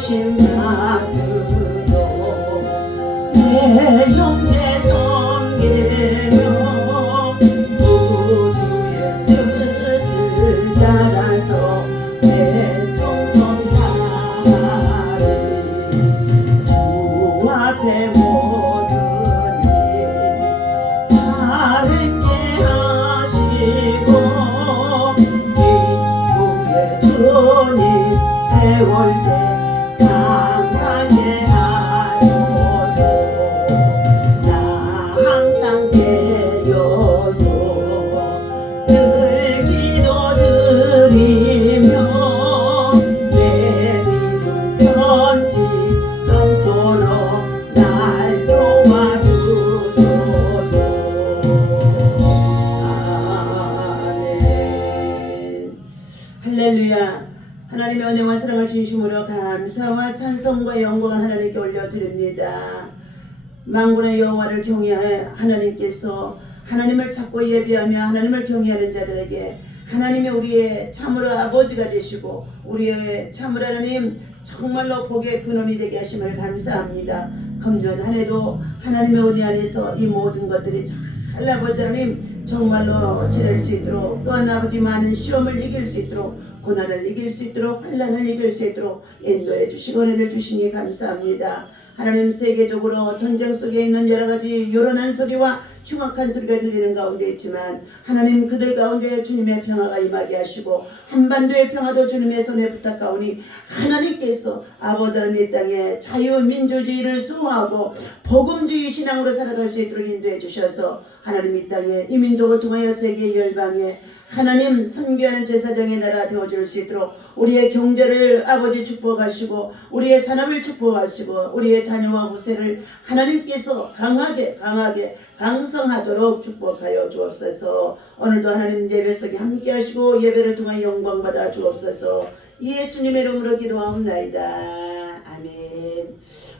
부르심 받들어 내 형제 섬기며 구주의 뜻을 따라서 내 정성 다하리 주 앞에 모든 일 바르게 하시고 기쁘게 주님 배울 때 상하게 하소서 나 항상 깨어서 늘 기도 드리며 내 믿음 편지함도록 날 도와주소서. 아멘. 할렐루야. 하나님의 은혜와 사랑을 진심으로 감사와 찬송과 영광을 하나님께 올려드립니다. 만군의 여호와를 경외하여 하나님께서 하나님을 찾고 예배하며 하나님을 경외하는 자들에게 하나님이 우리의 참으로 아버지가 되시고 우리의 참으로 하나님 정말로 복의 근원이 되게 하심을 감사합니다. 금년 한 해도 하나님의 은혜 안에서 이 모든 것들이 잘 아버지 하나님 정말로 지낼 수 있도록 또한 아버지 많은 시험을 이길 수 있도록 고난을 이길 수 있도록 환난을 이길 수 있도록 인도해 주시고 은혜를 주시니 감사합니다. 하나님 세계적으로 전쟁 속에 있는 여러가지 요란한 소리와 흉악한 소리가 들리는 가운데 있지만 하나님 그들 가운데 주님의 평화가 임하게 하시고 한반도의 평화도 주님의 손에 부탁하오니 하나님께서 아버지 하나님의 땅에 자유민주주의를 수호하고 복음주의 신앙으로 살아갈 수 있도록 인도해 주셔서 하나님 이 땅에 이 민족을 통하여 세계 열방에 하나님 선교하는 제사장의 나라 되어줄 수 있도록 우리의 경제를 아버지 축복하시고 우리의 산업을 축복하시고 우리의 자녀와 후세를 하나님께서 강하게 강성하도록 축복하여 주옵소서. 오늘도 하나님 예배 속에 함께 하시고 예배를 통해 영광 받아 주옵소서. 예수님의 이름으로 기도하옵나이다. 아멘.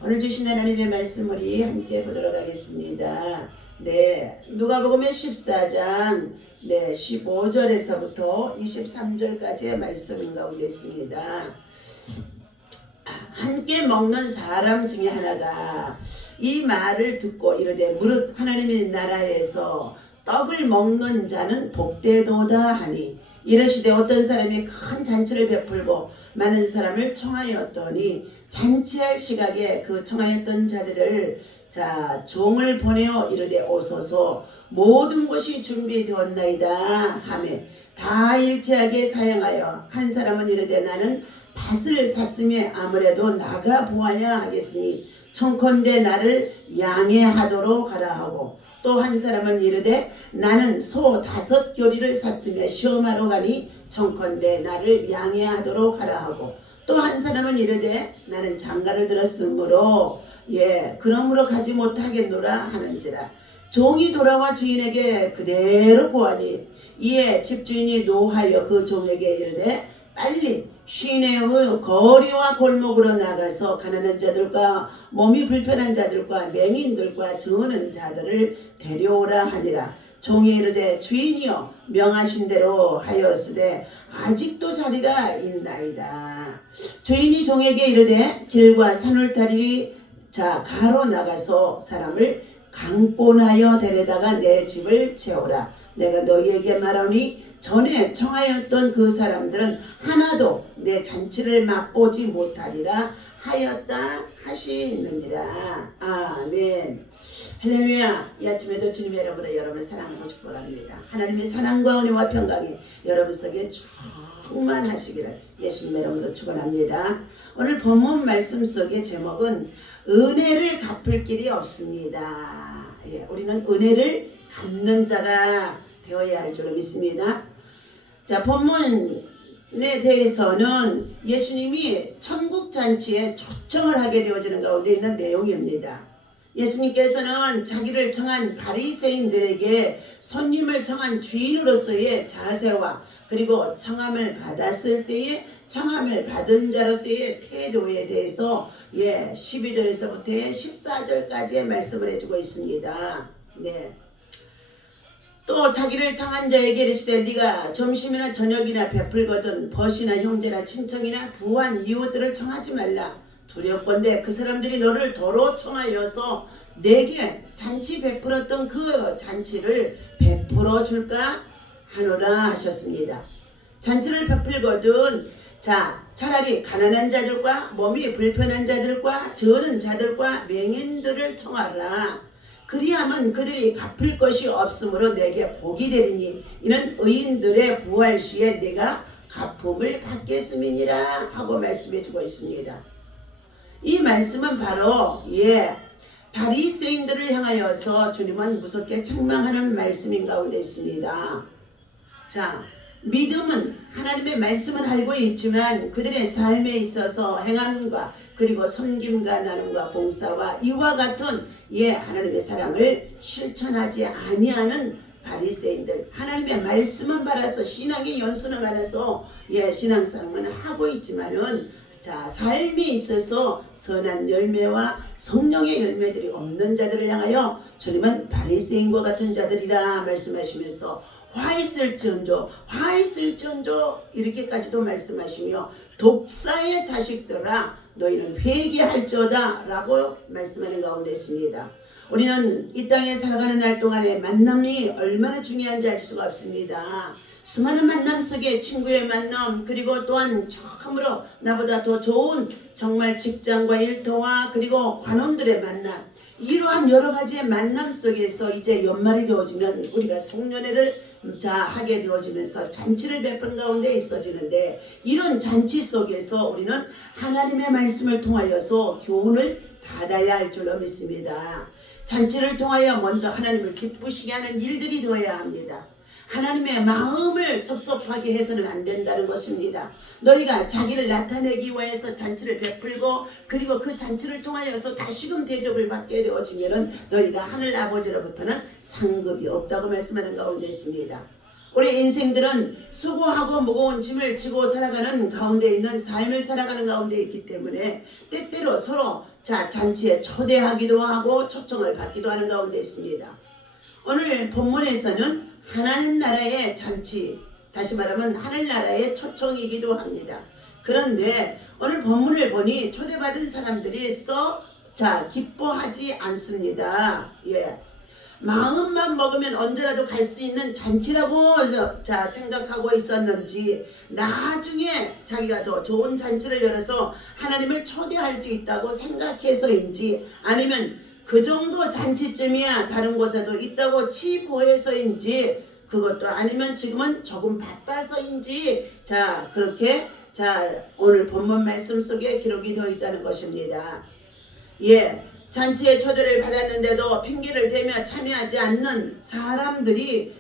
오늘 주신 하나님의 말씀 우리 함께 보도록 하겠습니다. 네, 누가복음 14장 15절에서부터 23절까지의 말씀 가운데 있습니다. 함께 먹는 사람 중에 하나가 이 말을 듣고 이르되 무릇 하나님의 나라에서 떡을 먹는 자는 복되도다 하니 이르시되 어떤 사람이 큰 잔치를 베풀고 많은 사람을 청하였더니 잔치할 시각에 그 청하였던 자들을 종을 보내어 이르되 오소서 모든 것이 준비되었나이다 하매 다 일제하게 사양하여 한 사람은 이르되 나는 밭을 샀으며 아무래도 나가 보아야 하겠으니 청컨대 나를 양해하도록 하라 하고 또 한 사람은 이르되 나는 소 5교리를 샀으며 시험하러 가니 청컨대 나를 양해하도록 하라 하고 또 한 사람은 이르되 나는 장가를 들었으므로 그러므로 가지 못하겠노라 하는지라. 종이 돌아와 주인에게 그대로 고하니 이에 집주인이 노하여 그 종에게 이르되 빨리 시내의 거리와 골목으로 나가서 가난한 자들과 몸이 불편한 자들과 맹인들과 저는 자들을 데려오라 하니라. 종이 이르되 주인이여 명하신 대로 하였으되 아직도 자리가 있나이다. 주인이 종에게 이르되 길과 산울타리 가로 나가서 사람을 강권하여 데려다가 내 집을 채우라. 내가 너희에게 말하니 전에 청하였던 그 사람들은 하나도 내 잔치를 맛보지 못하리라 하였다 하시느니라. 아멘. 할렐루야. 이 아침에도 주님의 여러분의 여러분을 사랑하고 축복합니다. 하나님의 사랑과 은혜와 평강이 여러분 속에 충만하시기를 예수님의 이름으로 축원합니다. 오늘 본문 말씀 속의 제목은 은혜를 갚을 길이 없습니다. 우리는 은혜를 갚는 자가 되어야 할 줄로 믿습니다. 본문에 대해서는 예수님이 천국잔치에 초청을 하게 되어지는 가운데 있는 내용입니다. 예수님께서는 자기를 청한 바리새인들에게 손님을 청한 주인으로서의 자세와 그리고 청함을 받았을 때의 청함을 받은 자로서의 태도에 대해서 12절에서부터 14절까지의 말씀을 해주고 있습니다. 또 자기를 청한 자에게 이르시되 네가 점심이나 저녁이나 베풀거든 벗이나 형제나 친척이나 부한 이웃들을 청하지 말라. 두렵건대 그 사람들이 너를 도로 청하여서 내게 잔치 베풀었던 그 잔치를 베풀어 줄까 하노라 하셨습니다. 잔치를 베풀거든 자 차라리 가난한 자들과 몸이 불편한 자들과 저는 자들과 맹인들을 청하라. 그리하면 그들이 갚을 것이 없으므로 내게 복이 되리니 이는 의인들의 부활 시에 내가 갚음을 받겠음이니라 하고 말씀해 주고 있습니다. 이 말씀은 바로 바리새인들을 향하여서 주님은 무섭게 책망하는 말씀인 가운데 있습니다. 자, 믿음은 하나님의 말씀을 알고 있지만 그들의 삶에 있어서 행함과 그리고 섬김과 나눔과 봉사와 이와 같은 하나님의 사랑을 실천하지 아니하는 바리새인들, 하나님의 말씀은 받아서 신앙의 연수는 받아서 신앙생활은 하고 있지만은 자 삶이 있어서 선한 열매와 성령의 열매들이 없는 자들을 향하여 주님은 바리새인과 같은 자들이라 말씀하시면서 화 있을지언조 이렇게까지도 말씀하시며 독사의 자식들아 너희는 회개할지어다 라고 말씀하는 가운데 있습니다. 우리는 이 땅에 살아가는 날 동안에 만남이 얼마나 중요한지 알 수가 없습니다. 수많은 만남 속에 친구의 만남 그리고 또한 처음으로 나보다 더 좋은 정말 직장과 일터와 그리고 관원들의 만남 이러한 여러 가지의 만남 속에서 이제 연말이 되어지면 우리가 송년회를 하게 되어지면서 잔치를 베푼 가운데 있어지는데 이런 잔치 속에서 우리는 하나님의 말씀을 통하여서 교훈을 받아야 할 줄로 믿습니다. 잔치를 통하여 먼저 하나님을 기쁘시게 하는 일들이 되어야 합니다. 하나님의 마음을 섭섭하게 해서는 안 된다는 것입니다. 너희가 자기를 나타내기 위해서 잔치를 베풀고 그리고 그 잔치를 통하여서 다시금 대접을 받게 되어지면 너희가 하늘 아버지로부터는 상급이 없다고 말씀하는 가운데 있습니다. 우리 인생들은 수고하고 무거운 짐을 지고 살아가는 가운데 있는 삶을 살아가는 가운데 있기 때문에 때때로 서로 잔치에 초대하기도 하고 초청을 받기도 하는 가운데 있습니다. 오늘 본문에서는 하나님 나라의 잔치, 다시 말하면 하늘나라의 초청이기도 합니다. 그런데 오늘 본문을 보니 초대받은 사람들이 기뻐하지 않습니다. 마음만 먹으면 언제라도 갈 수 있는 잔치라고 생각하고 있었는지 나중에 자기가 더 좋은 잔치를 열어서 하나님을 초대할 수 있다고 생각해서인지 아니면 그 정도 잔치쯤이야 다른 곳에도 있다고 치부해서인지 그것도 아니면 지금은 조금 바빠서인지 그렇게 오늘 본문 말씀 속에 기록이 되어 있다는 것입니다. 잔치에 초대를 받았는데도 핑계를 대며 참여하지 않는 사람들이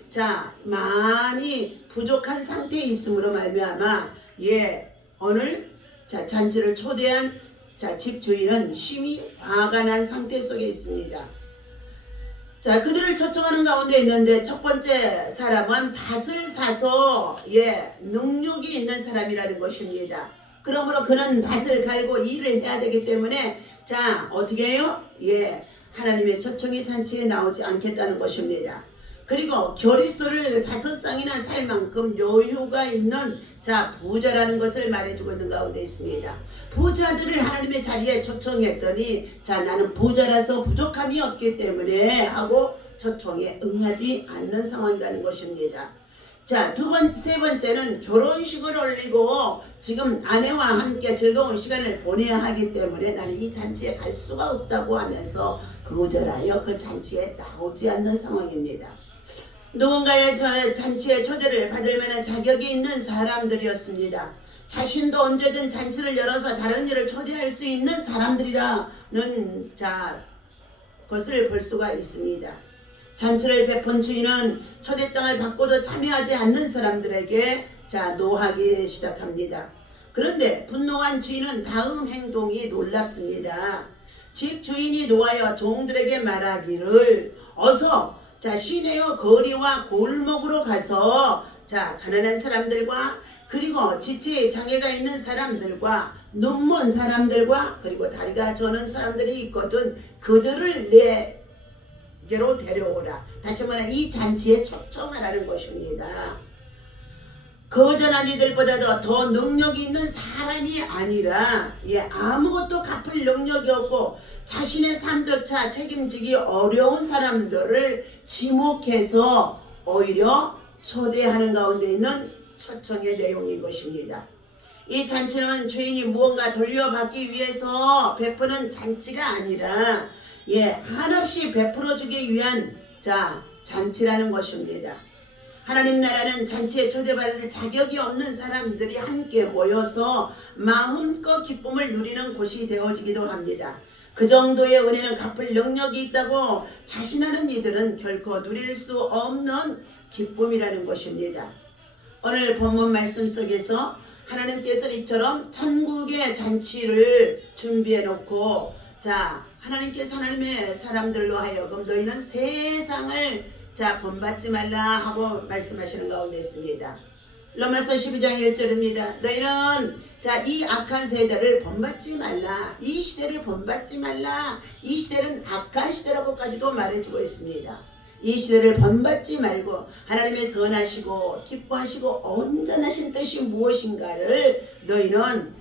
많이 부족한 상태에 있음으로 말미암아 오늘 잔치를 초대한 집주인은 심히 화가 난 상태 속에 있습니다. 그들을 초청하는 가운데 있는데 첫 번째 사람은 밭을 사서 능력이 있는 사람이라는 것입니다. 그러므로 그는 밭을 갈고 일을 해야 되기 때문에 어떻게 해요? 하나님의 초청의 잔치에 나오지 않겠다는 것입니다. 그리고 결의소를 5쌍이나 살 만큼 여유가 있는 부자라는 것을 말해주고 있는 가운데 있습니다. 부자들을 하나님의 자리에 초청했더니 나는 부자라서 부족함이 없기 때문에 하고 초청에 응하지 않는 상황이라는 것입니다. 세 번째는 결혼식을 올리고 지금 아내와 함께 즐거운 시간을 보내야 하기 때문에 나는 이 잔치에 갈 수가 없다고 하면서 거절하여 그 잔치에 나오지 않는 상황입니다. 누군가의 잔치에 초대를 받을 만한 자격이 있는 사람들이었습니다. 자신도 언제든 잔치를 열어서 다른 일을 초대할 수 있는 사람들이라는 것을 볼 수가 있습니다. 잔치를 베푼 주인은 초대장을 받고도 참여하지 않는 사람들에게 노하기 시작합니다. 그런데 분노한 주인은 다음 행동이 놀랍습니다. 집 주인이 노하여 종들에게 말하기를 어서 시내의 거리와 골목으로 가서 가난한 사람들과 그리고 지체 장애가 있는 사람들과 눈먼 사람들과 그리고 다리가 저는 사람들이 있거든 그들을 내게로 데려오라. 다시 말해 이 잔치에 초청하라는 것입니다. 거전한 이들보다도 더 능력이 있는 사람이 아니라 아무것도 갚을 능력이 없고 자신의 삶조차 책임지기 어려운 사람들을 지목해서 오히려 초대하는 가운데 있는 초청의 내용인 것입니다. 이 잔치는 주인이 무언가 돌려받기 위해서 베푸는 잔치가 아니라 한없이 베풀어주기 위한 잔치라는 것입니다. 하나님 나라는 잔치에 초대받을 자격이 없는 사람들이 함께 모여서 마음껏 기쁨을 누리는 곳이 되어지기도 합니다. 그 정도의 은혜는 갚을 능력이 있다고 자신하는 이들은 결코 누릴 수 없는 기쁨이라는 것입니다. 오늘 본문 말씀 속에서 하나님께서 이처럼 천국의 잔치를 준비해 놓고 하나님께서 하나님의 사람들로 하여금 너희는 세상을 본받지 말라 하고 말씀하시는 가운데 있습니다. 로마서 12장 1절입니다. 너희는 이 악한 세대를 본받지 말라. 이 시대를 본받지 말라. 이 시대는 악한 시대라고까지도 말해주고 있습니다. 이 시대를 본받지 말고 하나님의 선하시고 기뻐하시고 온전하신 뜻이 무엇인가를 너희는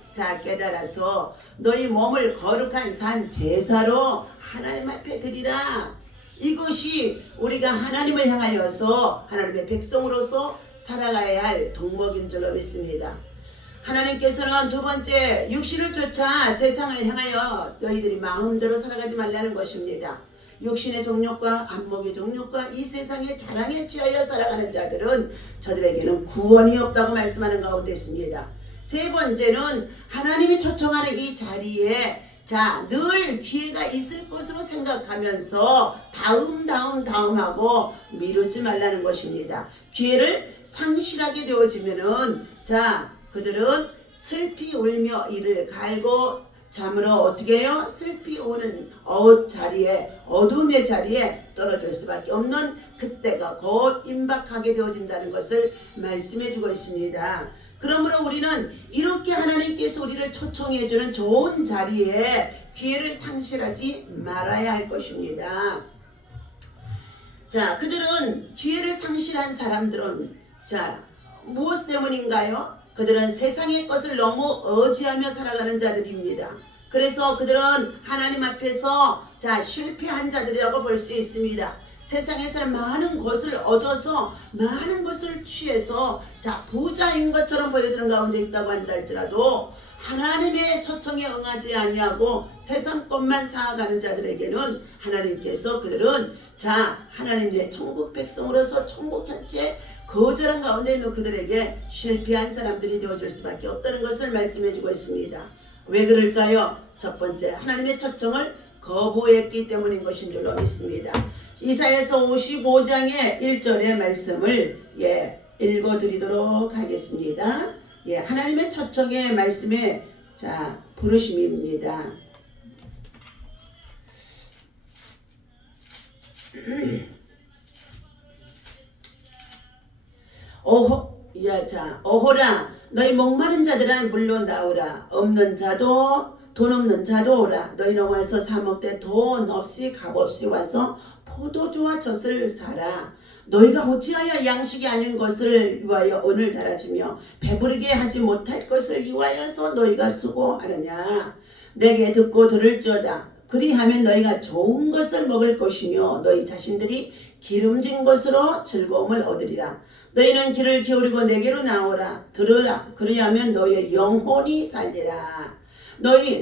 깨달아서 너희 몸을 거룩한 산 제사로 하나님 앞에 드리라. 이것이 우리가 하나님을 향하여서 하나님의 백성으로서 살아가야 할 덕목인 줄로 믿습니다. 하나님께서는 두 번째 육신을 쫓아 세상을 향하여 너희들이 마음대로 살아가지 말라는 것입니다. 육신의 정욕과 안목의 정욕과 이 세상의 자랑에 취하여 살아가는 자들은 저들에게는 구원이 없다고 말씀하는 가운데 있습니다. 세 번째는 하나님이 초청하는 이 자리에 늘 기회가 있을 것으로 생각하면서 다음하고 미루지 말라는 것입니다. 기회를 상실하게 되어지면은 그들은 슬피 울며 이를 갈고 잠으로 어떻게 해요? 슬피 우는 어둠의 자리에 떨어질 수밖에 없는 그때가 곧 임박하게 되어진다는 것을 말씀해 주고 있습니다. 그러므로 우리는 이렇게 하나님께서 우리를 초청해 주는 좋은 자리에 기회를 상실하지 말아야 할 것입니다. 그들은 기회를 상실한 사람들은 무엇 때문인가요? 그들은 세상의 것을 너무 의지하며 살아가는 자들입니다. 그래서 그들은 하나님 앞에서 실패한 자들이라고 볼 수 있습니다. 세상에서 많은 것을 얻어서 많은 것을 취해서 부자인 것처럼 보여지는 가운데 있다고 한다 할지라도 하나님의 초청에 응하지 아니하고 세상 것만 쌓아가는 자들에게는 하나님께서 그들은 하나님의 천국 백성으로서 천국 현재 거절한 가운데 있는 그들에게 실패한 사람들이 되어줄 수밖에 없다는 것을 말씀해주고 있습니다. 왜 그럴까요? 첫 번째, 하나님의 초청을 거부했기 때문인 것인 줄로 믿습니다. 이사야서 55장의 1절의 말씀을 읽어드리도록 하겠습니다. 하나님의 초청의 말씀의 부르심입니다. 어호라 너희 목마른 자들아 물로 나오라. 없는 자도 돈 없는 자도 오라. 너희는 와서 사 먹되 돈 없이 값 없이 와서 포도주와 젖을 사라. 너희가 어찌하여 양식이 아닌 것을 위하여 은을 달아주며 배부르게 하지 못할 것을 위하여서 너희가 수고하느냐. 내게 듣고 들을지어다. 그리하면 너희가 좋은 것을 먹을 것이며 너희 자신들이 기름진 것으로 즐거움을 얻으리라. 너희는 귀를 기울이고 내게로 나오라. 들으라. 그리하면 너희의 영혼이 살리라.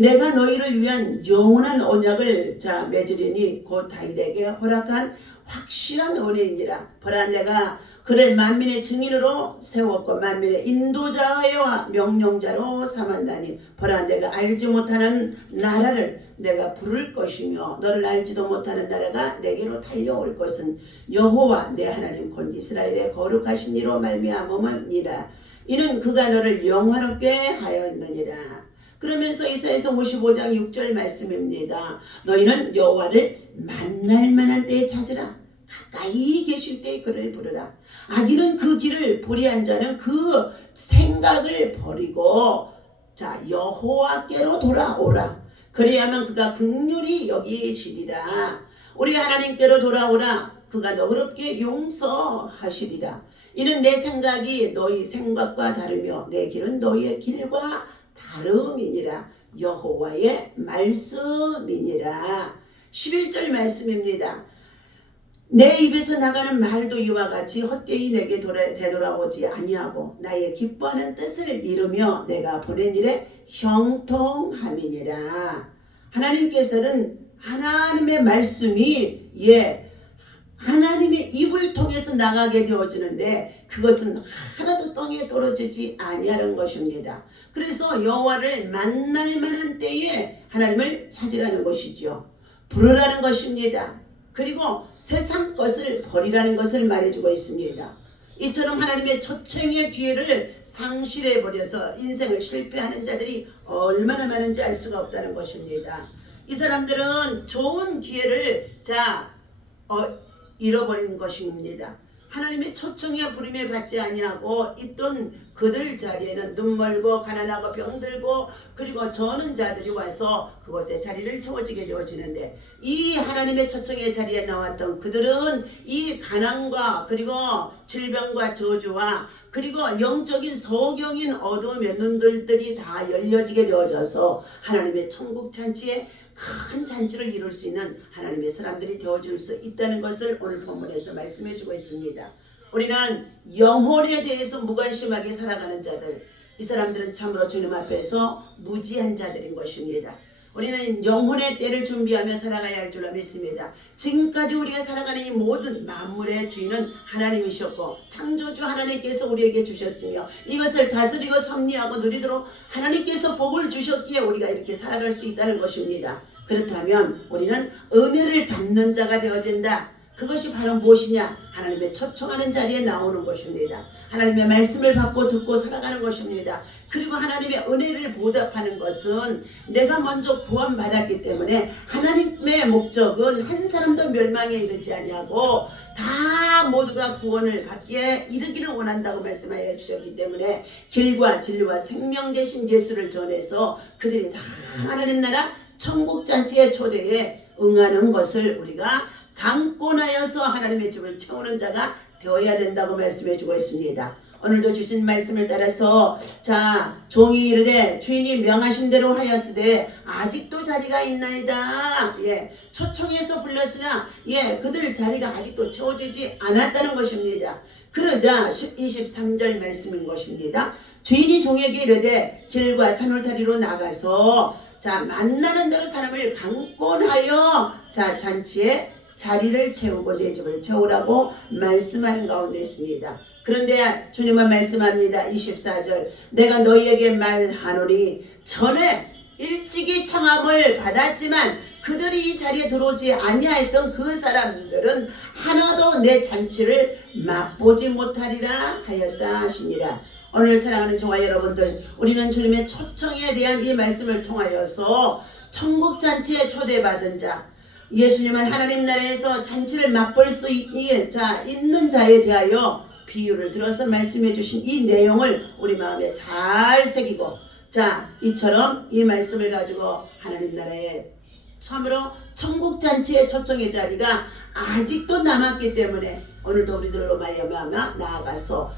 내가 너희를 위한 영원한 언약을 맺으리니 곧 다윗에게 허락한 확실한 은혜이니라. 보라 내가 그를 만민의 증인으로 세웠고 만민의 인도자와 명령자로 삼았나니 보라 내가 알지 못하는 나라를 내가 부를 것이며 너를 알지도 못하는 나라가 내게로 달려올 것은 여호와 내 하나님 곧 이스라엘의 거룩하신 이로 말미암음이니라. 이는 그가 너를 영화롭게 하였느니라. 그러면서 이사야서 55장 6절 말씀입니다. 너희는 여호와를 만날 만한 때에 찾으라. 가까이 계실 때에 그를 부르라. 악인은 그 길을 불의한 자는 그 생각을 버리고 여호와께로 돌아오라. 그리하면 그가 긍휼히 여기시리라. 우리 하나님께로 돌아오라. 그가 너그럽게 용서하시리라. 이는 내 생각이 너희 생각과 다르며 내 길은 너희의 길과 다름이니라. 여호와의 말씀이니라. 11절 말씀입니다. 내 입에서 나가는 말도 이와 같이 헛되이 내게 되돌아오지 아니하고 나의 기뻐하는 뜻을 이루며 내가 보낸 일에 형통함이니라. 하나님께서는 하나님의 말씀이 하나님의 입을 통해서 나가게 되어지는데 그것은 하나도 땅에 떨어지지 아니하는 것입니다. 그래서 여호와를 만날 만한 때에 하나님을 찾으라는 것이죠. 부르라는 것입니다. 그리고 세상 것을 버리라는 것을 말해주고 있습니다. 이처럼 하나님의 초청의 기회를 상실해버려서 인생을 실패하는 자들이 얼마나 많은지 알 수가 없다는 것입니다. 이 사람들은 좋은 기회를 잃어버린 것입니다. 하나님의 초청에 부름에 받지 아니하고 있던 그들 자리에는 눈멀고 가난하고 병들고 그리고 저는 자들이 와서 그곳에 자리를 채워지게 되어지는데 이 하나님의 초청의 자리에 나왔던 그들은 이 가난과 그리고 질병과 저주와 그리고 영적인 소경인 어두움의 눈들이 다 열려지게 되어져서 하나님의 천국 잔치에 큰 잔치를 이룰 수 있는 하나님의 사람들이 되어줄 수 있다는 것을 오늘 본문에서 말씀해 주고 있습니다. 우리는 영혼에 대해서 무관심하게 살아가는 자들, 이 사람들은 참으로 주님 앞에서 무지한 자들인 것입니다. 우리는 영혼의 때를 준비하며 살아가야 할 줄로 믿습니다. 지금까지 우리가 살아가는 이 모든 만물의 주인은 하나님이셨고 창조주 하나님께서 우리에게 주셨으며 이것을 다스리고 섭리하고 누리도록 하나님께서 복을 주셨기에 우리가 이렇게 살아갈 수 있다는 것입니다. 그렇다면 우리는 은혜를 받는 자가 되어진다. 그것이 바로 무엇이냐? 하나님의 초청하는 자리에 나오는 것입니다. 하나님의 말씀을 받고 듣고 살아가는 것입니다. 그리고 하나님의 은혜를 보답하는 것은 내가 먼저 구원받았기 때문에 하나님의 목적은 한 사람도 멸망에 이르지 아니하고 다 모두가 구원을 받기에 이르기를 원한다고 말씀하여 주셨기 때문에 길과 진리와 생명 되신 예수를 전해서 그들이 다 하나님 나라 천국잔치의 초대에 응하는 것을 우리가 강권하여서 하나님의 집을 채우는 자가 되어야 된다고 말씀해 주고 있습니다. 오늘도 주신 말씀을 따라서 종이 이르되 주인이 명하신 대로 하였으되 아직도 자리가 있나이다. 초청해서 불렀으나 그들 자리가 아직도 채워지지 않았다는 것입니다. 그러자 23절 말씀인 것입니다. 주인이 종에게 이르되 길과 산울타리로 나가서 만나는 대로 사람을 강권하여 잔치에 자리를 채우고 내 집을 채우라고 말씀하는 가운데 있습니다. 그런데 주님은 말씀합니다. 24절 내가 너희에게 말하노니 전에 일찍이 청함을 받았지만 그들이 이 자리에 들어오지 아니하였던 그 사람들은 하나도 내 잔치를 맛보지 못하리라 하였다 하시니라. 오늘 사랑하는 저와 여러분들, 우리는 주님의 초청에 대한 이 말씀을 통하여서 천국잔치에 초대받은 자, 예수님은 하나님 나라에서 잔치를 맛볼 수 있는 자에 대하여 비유를 들어서 말씀해 주신 이 내용을 우리 마음에 잘 새기고 이처럼 이 말씀을 가지고 하나님 나라에 참으로 천국잔치의 초청의 자리가 아직도 남았기 때문에 오늘도 우리들로 말미암아 나아가서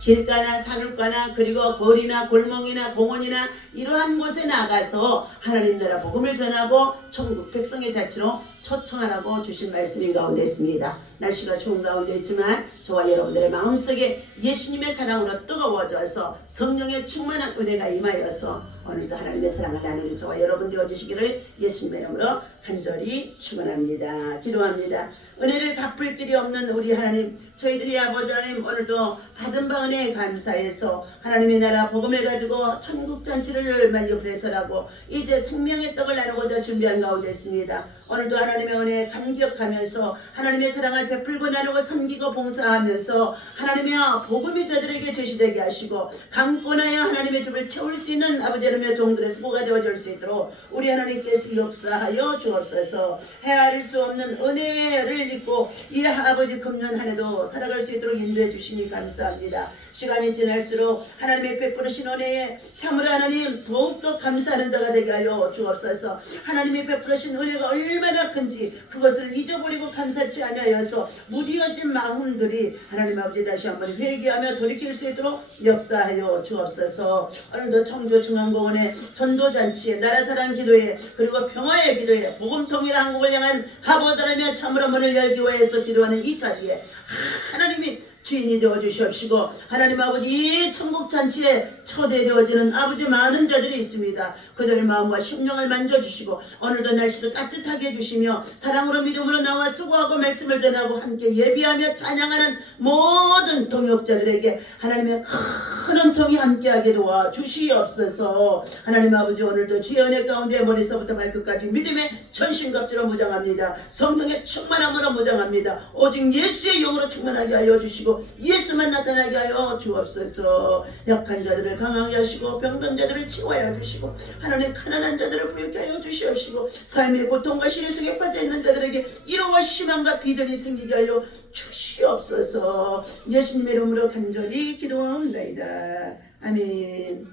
길가나 산울가나 그리고 거리나 골목이나 공원이나 이러한 곳에 나가서 하나님 나라 복음을 전하고 천국 백성의 잔치로 초청하라고 주신 말씀인 가운데 있습니다. 날씨가 추운 가운데 있지만 저와 여러분들의 마음속에 예수님의 사랑으로 뜨거워져서 성령의 충만한 은혜가 임하여서 오늘도 하나님의 사랑을 나누는 저와 여러분 되어주시기를 예수님의 이름으로 간절히 축원합니다. 기도합니다. 은혜를 갚을 길이 없는 우리 하나님, 저희들이 아버지 하나님 오늘도 받은 바 은혜에 감사해서 하나님의 나라 복음을 가지고 천국잔치를 옆에서라고 이제 생명의 떡을 나누고자 준비한 가운데 있습니다. 오늘도 하나님의 은혜에 감격하면서 하나님의 사랑을 베풀고 나누고 섬기고 봉사하면서 하나님의 복음이 저들에게 제시되게 하시고 강권하여 하나님의 집을 채울 수 있는 아버지 하나님의 종들의 수고가 되어줄 수 있도록 우리 하나님께서 역사하여 주옵소서. 헤아릴 수 없는 은혜를 입고 이 아버지 금년 한 해도 살아갈 수 있도록 인도해 주시니 감사합니다. 시간이 지날수록 하나님의 베푸르신 은혜에 참으로 하나님 더욱더 감사하는 자가 되게 하여 주옵소서. 하나님의 베푸르신 은혜가 얼마나 큰지 그것을 잊어버리고 감사치 아니하여서 무디어진 마음들이 하나님 아버지 다시 한번 회개하며 돌이킬 수 있도록 역사하여 주옵소서. 오늘도 청주중앙공원의 전도잔치에 나라사랑 기도회 그리고 평화의 기도회 복음통일 한국을 향한 하보다라며 참으로 문을 열기 위해서 기도하는 이 자리에 하나님이 주인이 되어 주시옵시고 하나님 아버지 이 천국잔치에 초대되어지는 아버지 많은 자들이 있습니다. 그들의 마음과 심령을 만져주시고 오늘도 날씨를 따뜻하게 해주시며 사랑으로 믿음으로 나와 수고하고 말씀을 전하고 함께 예비하며 찬양하는 모든 동역자들에게 하나님의 큰 은총이 함께하게 도와 주시옵소서. 하나님 아버지 오늘도 주의 은혜 가운데 머리서부터 발끝까지 믿음의 전신갑주로 무장합니다. 성령의 충만함으로 무장합니다. 오직 예수의 영으로 충만하게 하여 주시고 예수만 나타나게 하여 주옵소서. 약한 자들을 강하게 하시고 병든 자들을 치유하여 주시고 하나님 가난한 자들을 부유케 하여 주시옵시고 삶의 고통과 시리 속에 빠져있는 자들에게 이로와 희망과 비전이 생기게 하여 주시옵소서. 예수님의 이름으로 간절히 기도합니다. 아멘.